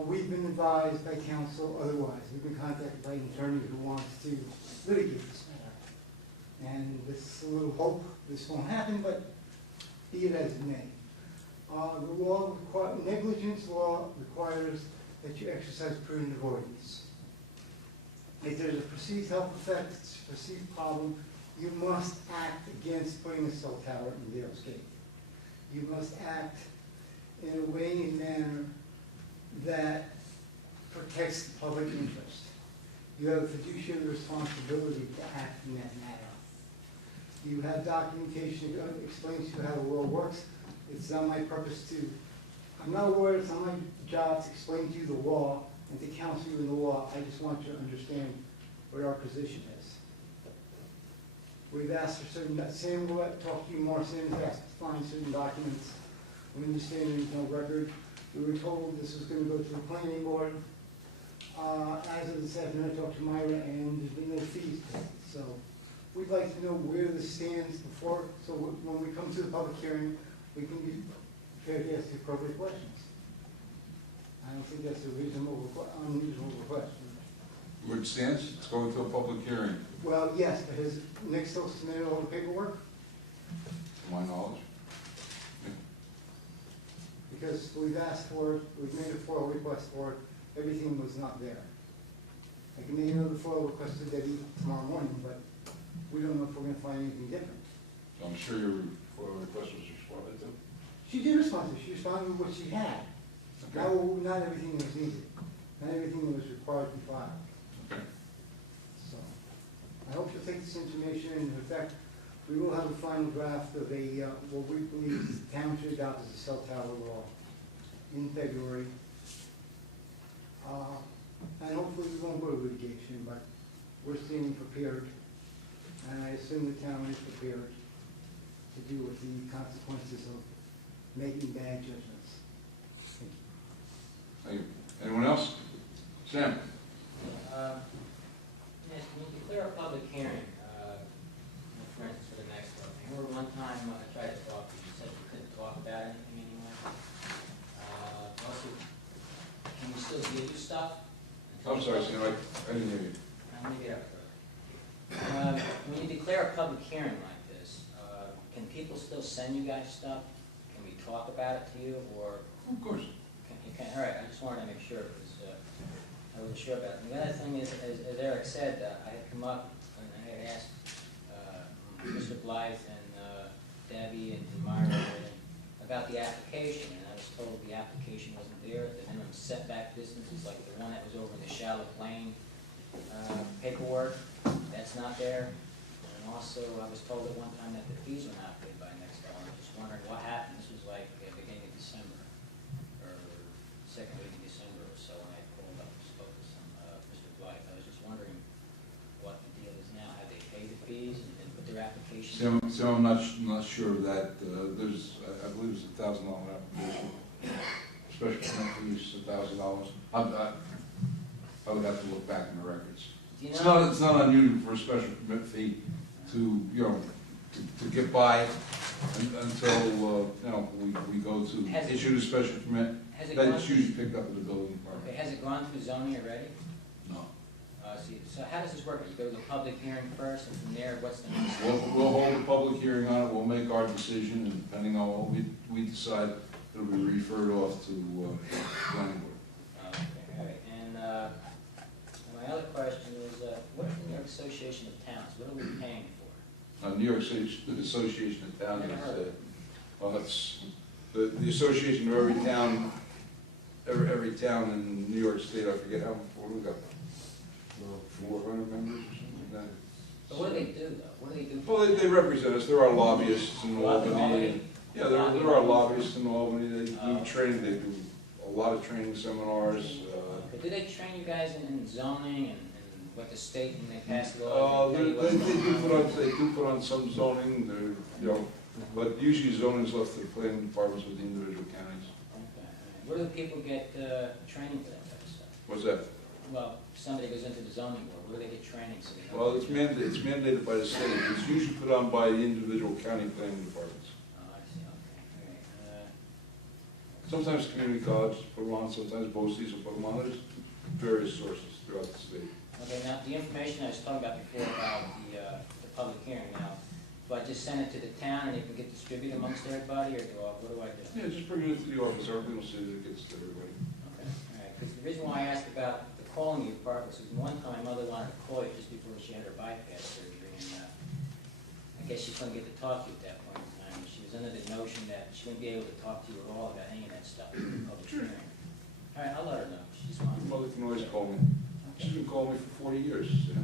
We've been advised by counsel otherwise. We've been contacted by an attorney who wants to litigate this matter. And with a little hope this won't happen, but be it as it may. The law, negligence law requires that you exercise prudent avoidance. If there's a perceived health effect, a perceived problem, you must act against putting a cell tower in Valesgate. You must act in a way and manner that protects the public interest. You have a fiduciary responsibility to act in that matter. You have documentation that explains to you how the law works. It's not my purpose to, I'm not a lawyer, it's not my job to explain to you the law and to counsel you in the law. I just want you to understand what our position is. We've asked for certain, Sam will talk to you more, Sam has asked to find certain documents. We understand there's no record. We were told this was going to go to the planning board. As of this afternoon, I talked to Myra, and there's been no fees paid. So we'd like to know where this stands before, so when we come to the public hearing, we can be prepared to ask the appropriate questions. I don't think that's a unreasonable request. Where it stands, it's going to a public hearing, Well, yes, but has Nick still submitted all the paperwork? to my knowledge. Because we've asked for it, we've made a FOIL request for it, everything was not there. I can make another FOIL request to Debbie tomorrow morning, but we don't know if we're gonna find anything different. So I'm sure your request was responded to. She did respond to it, she responded with what she had. Not everything was needed, not everything was required to be filed. Okay. So, I hope you'll take this information, and in fact, we will have a final draft of what we believe the town should adopt as a cell tower law in February. And hopefully we won't go to litigation, but we're standing prepared, and I assume the town is prepared to deal with the consequences of making bad judgments. Thank you. Thank you. Anyone else? Sam? Yes, when you declare a public hearing, for instance, for the next one, I remember one time I tried to talk to you, you said you couldn't talk about anything anymore. Also, can we still give you stuff? I'm sorry, Sam, I didn't hear you. Let me get up first. When you declare a public hearing like this, can people still send you guys stuff? Can we talk about it to you, or? Of course. Okay, all right, I just wanted to make sure, because I wasn't sure about it. And the other thing is, as Eric said, I had come up and I had asked Mr. Blythe and Debbie and Myra about the application, and I was told the application wasn't there. The minimum setback distance is like the one that was over in the shallow plain paperwork. That's not there. And also, I was told at one time that the fees were not paid by Nextel. I'm just wondering what happened. This was like the beginning of December, or second week of December or so, when I called up and spoke to Mr. Blythe. I was just wondering what the deal is now. Have they paid the fees and put their application? Sam, I'm not sure of that. There's, I believe it's $1,000 application. Special permit fees, $1,000. I would have to look back in the records. Do you know? It's not unusual for a special permit fee to, to get by until, we go to issue the special permit. Has it gone That's usually picked up at the building department. Okay, has it gone through zoning already? No. So how does this work? You go to the public hearing first, and from there, what's the next step? We'll hold a public hearing on it, we'll make our decision, and depending on what we decide, it'll be referred off to planning board. Okay, all right. And my other question is, what is the New York Association of Towns? What are we paying for? New York State Association of Towns Never heard of is, it. well, that's, the association of every town, every town in New York State, I forget what we got, 400 members or something like that. But what do they do, though? What do they do? Well, they represent us, there are lobbyists in Albany? Albany. Yeah, there are lobbyists in Albany, they do training, they do a lot of training seminars. Okay, do they train you guys in zoning and what the state and they pass laws? They do put on some zoning, you know, but usually zoning is left to the planning departments with the individual counties. Okay, all right. Where do people get training for that type of stuff? What's that? Well, somebody goes into the zoning board, where do they get training? So they know Well, what it's to do? mandated by the state. It's usually put on by the individual county planning departments. Oh, I see, okay, all right. Sometimes community colleges put them on, sometimes BOCES will put them on. There's various sources throughout the state. Okay, now, the information I was talking about before about the public hearing now, do I just send it to the town and it can get distributed amongst everybody, or what do I do? Yeah, just bring it into the office, our little city that gets to everybody. Okay, all right, because the reason why I asked about the calling you part was one time my mother wanted to call you just before she had her bypass surgery, and I guess she couldn't get to talk to you at that point in time. She was under the notion that she wouldn't be able to talk to you at all about any of that stuff in the public hearing. All right, I'll let her know, she's Your fine. mother can always call me. She's been calling me for 40 years. Yeah.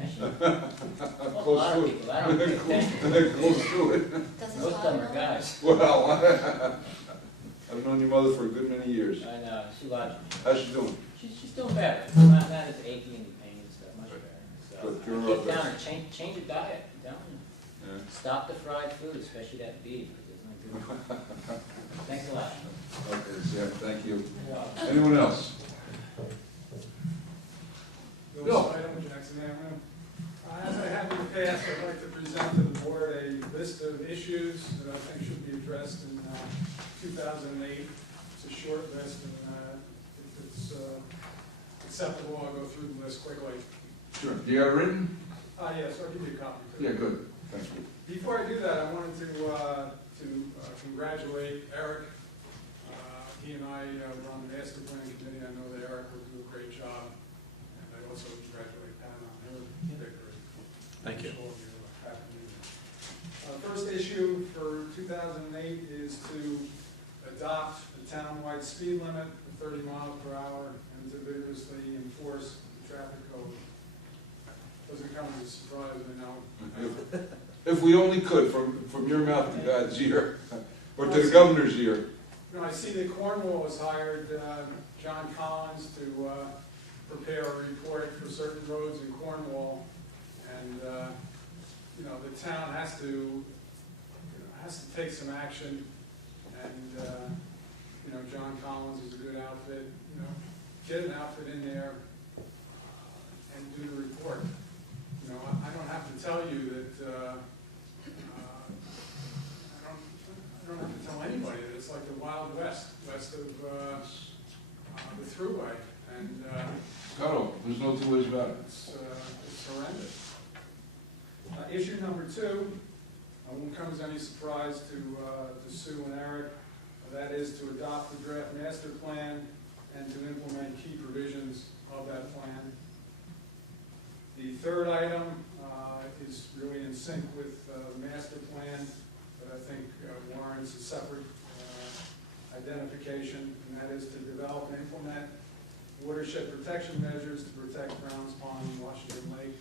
Actually, a Close lot to of it. people, I don't pay attention. Close to it. Does his Most of father them are know? guys. Well, I've known your mother for a good many years. I know, she loves me. How's she doing? She's doing better. Not as achy and pain and stuff, much better. So, Good, give her I our keep best. telling her, change your diet, I'm telling you. Yeah. Stop the fried food, especially that beef, because it's not good. Thanks a lot. Okay, Sam, thank you. Anyone else? Bill Snyder, Jackson Avenue. As I have in the past, I'd like to present to the board a list of issues that I think should be addressed in 2008. It's a short list, and if it's acceptable, I'll go through the list quickly. Sure. Do you have it written? Yes, I'll give you a copy too. Yeah, good. Thank you. Before I do that, I wanted to congratulate Eric. He and I were on the master plan committee. I know that Eric will do a great job. And I also congratulate Pat on her victory. Thank you. Wish all of you a happy new year. First issue for 2008 is to adopt the town-wide speed limit of 30 miles per hour and to vigorously enforce the traffic code. Doesn't come as a surprise, I know. If we only could, from your mouth to God's ear, or to the governor's ear. You know, I see that Cornwall has hired John Collins to prepare a report for certain roads in Cornwall, and you know, the town has to take some action. And you know, John Collins is a good outfit. You know, get an outfit in there and do the report. You know, I don't have to tell you that. I don't have to tell anybody that it's like the Wild West, west of the Thruway, and Scotto, there's no two ways about it. it's horrendous. Issue number 2, won't come as any surprise to Sue and Eric. That is to adopt the draft master plan and to implement key provisions of that plan. The third item is really in sync with the master plan, but I think warrants a separate identification, and that is to develop and implement watershed protection measures to protect Browns Pond and Washington Lake.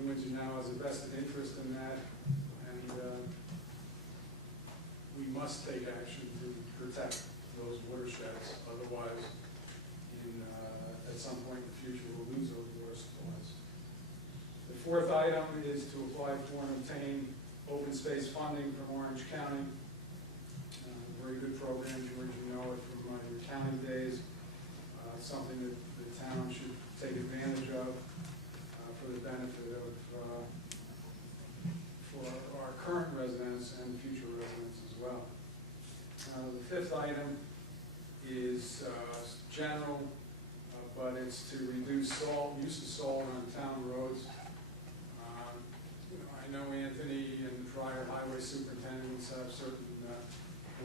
New Windsor now has a vested interest in that, and we must take action to protect those watersheds, otherwise at some point in the future we'll lose those water supplies. The fourth item is to apply for and obtain open space funding from Orange County. Very good program, George, you know it from your county days. Something that the town should take advantage of for the benefit of for our current residents and future residents as well. The fifth item is general, but it's to reduce use of salt on town roads. You know, I know Anthony and prior highway superintendents have certain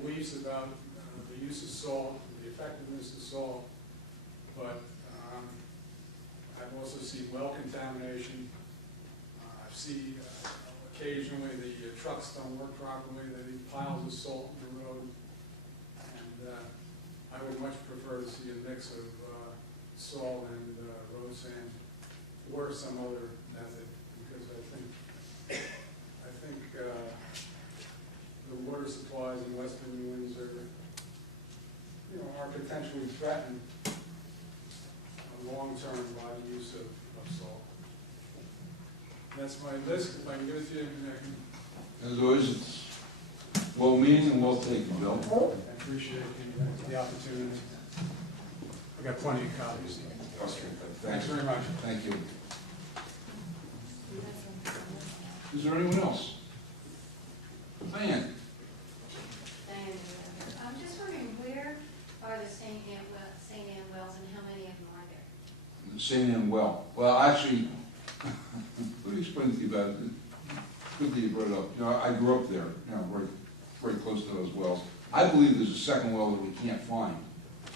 beliefs about the use of salt, the effectiveness of salt, but I've also seen well contamination. I've seen occasionally the trucks don't work properly, they leave piles of salt in the road, and I would much prefer to see a mix of salt and road sand or some other method, because I think the water supplies in western New Windsor, you know, are potentially threatened long-term by the use of salt. That's my list, if I can give it to you, As always, it's well-meaning and well-taken, Bill. I appreciate the opportunity. I've got plenty of copies. Thanks very much. Thank you. Is there anyone else? Diane? I'm just wondering, where are the St. Anne wells and how many of them are there? St. Anne Well. Well, actually, let me explain to you about it. Good that you brought it up. You know, I grew up there, you know, very close to those wells. I believe there's a second well that we can't find.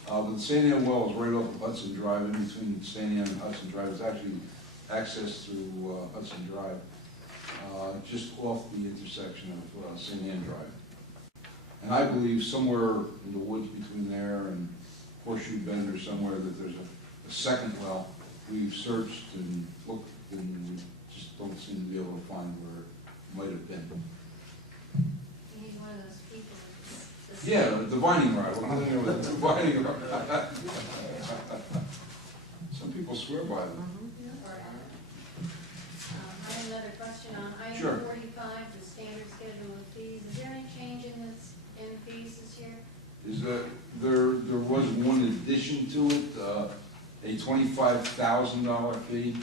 But the St. Anne Well is right off of Hudson Drive, in between St. Anne and Hudson Drive. It's actually access through Hudson Drive, just off the intersection of St. Anne Drive. And I believe somewhere in the woods between there and Horseshoe Bend or somewhere that there's a second well. We've searched and looked and we just don't seem to be able to find where it might have been. You need one of those people. Yeah, the divining rod. We're there with the divining rod. Some people swear by them. I have another question on item Sure. 45, the standard schedule of fees. Is there any change in the fees this year? Is there was one addition to it, a $25,000 fee.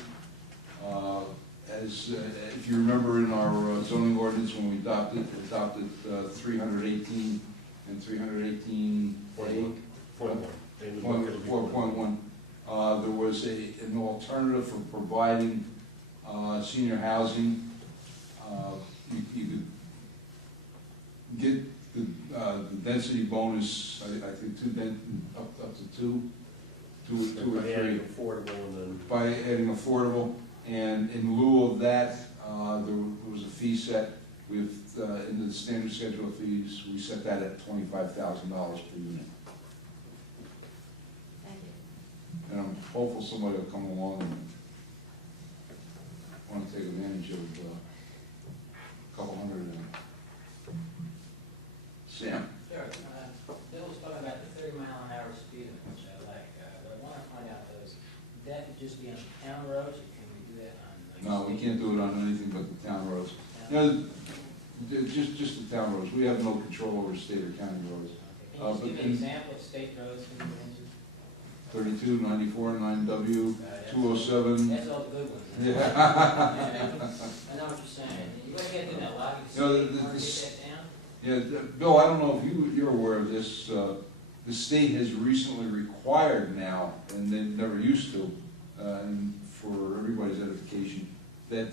If you remember in our zoning ordinance when we adopted 318 and 318A. 4.1. There was an alternative for providing senior housing. You could get the density bonus, I think up to two or By three. adding affordable and then. By adding affordable, and in lieu of that, there was a fee set with, in the standard schedule of fees, we set that at $25,000 per unit. Thank you. And I'm hopeful somebody will come along and want to take advantage of a couple hundred. Sam? Sure. Bill was talking about the 30-mile-an-hour speed limit, which I like, but I want to find out those, that could just be on town roads, or can we do that on? Like, No, we can't do it on anything but the town roads. town- You know, just the town roads. We have no control over state or county roads. Okay. Can you just but give me in- an example of state roads in Windsor? 32, 94, 9W, That's 207. That's all the good ones. Yeah. I know what you're saying. You gotta get to that lobby, You know, you the- want to the- get that down? Yeah, Bill, I don't know if you're aware of this. The state has recently required now, and they never used to, and for everybody's edification, that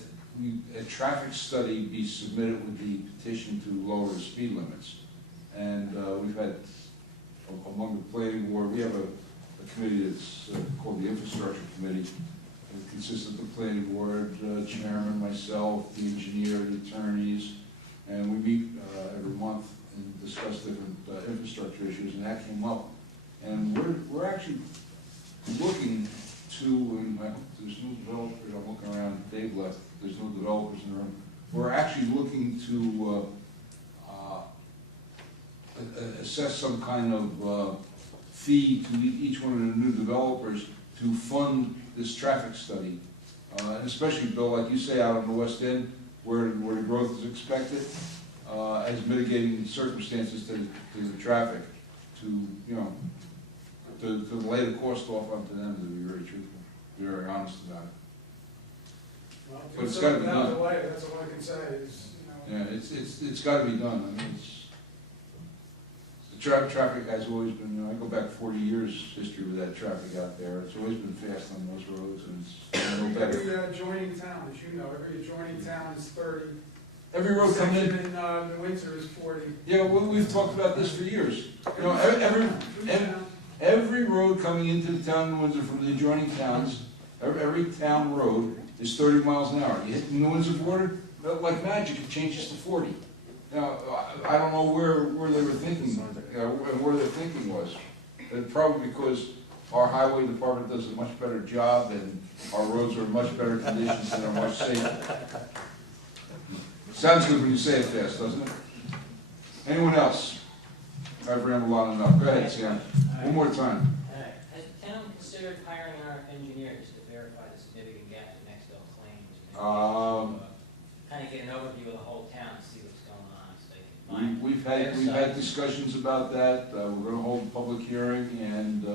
a traffic study be submitted with the petition to lower the speed limits. And we've had, among the planning board, we have a committee that's called the Infrastructure Committee. It consists of the planning board, chairman, myself, the engineer, the attorneys, and we meet every month and discuss different infrastructure issues, and that came up. And we're actually looking to, and I hope there's no developers, I'm looking around, Dave left, there's no developers in the room. We're actually looking to assess some kind of fee to each one of the new developers to fund this traffic study. And especially, Bill, like you say, out on the West End, where the growth is expected, as mitigating circumstances to the traffic, to, you know, to lay the cost off onto them, to be very truthful, be very honest about it. Well, But it's do gotta be something out done. the way, that's all I can say, is, you know. Yeah, it's gotta be done. I mean, the traffic has always been, you know, I go back 40 years history with that traffic out there. It's always been fast on those roads, and it's no better. Every adjoining town, as you know, every adjoining town is 30. Every road coming in. Section in Windsor is 40. Yeah, we've talked about this for years. You know, every road coming into the town of Windsor from the adjoining towns, every town road is 30 miles an hour. You hit the New Windsor border, like magic, it changes to 40. Now, I don't know where they were thinking, where their thinking was. Probably because our highway department does a much better job, and our roads are in much better conditions and are much safer. Sounds good when you say it fast, doesn't it? Anyone else? I've rambled on enough. Go ahead, Sam. One more time. All right. Has the town considered hiring our engineers to verify the significant gaps in Nextel claims? Kind of get an overview of the whole town, see what's going on, so they can find. We've had discussions about that. We're gonna hold a public hearing, and,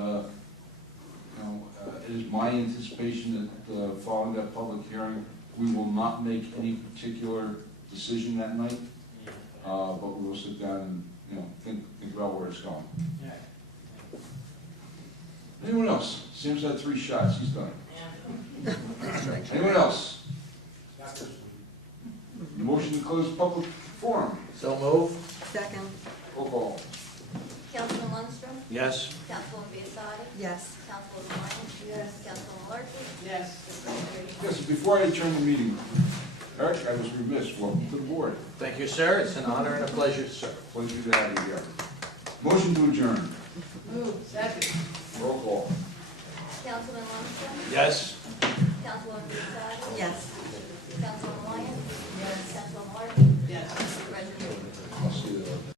it is my anticipation that, following that public hearing, we will not make any particular decision that night, Yeah. but we will sit down and, think about where it's going. All right. Anyone else? Sam's had 3 shots, he's done. Yeah. Anyone else? Motion to close public forum. So move. Second. Roll call. Councilman Lundstrom, Yes. Councilwoman Biassiatti, Yes. Councilwoman Lyons, Yes. Councilwoman Larkin, Yes. Yes, before I adjourn the meeting, Eric, I was remiss. Welcome to the board. Thank you, sir. It's an honor and a pleasure to serve. Pleasure to have you here. Motion to adjourn. Move, second. Roll call. Councilman Lundstrom, Yes. Councilwoman Biassiatti, Yes. Councilwoman Lyons, Yes. Councilwoman Larkin, Yes.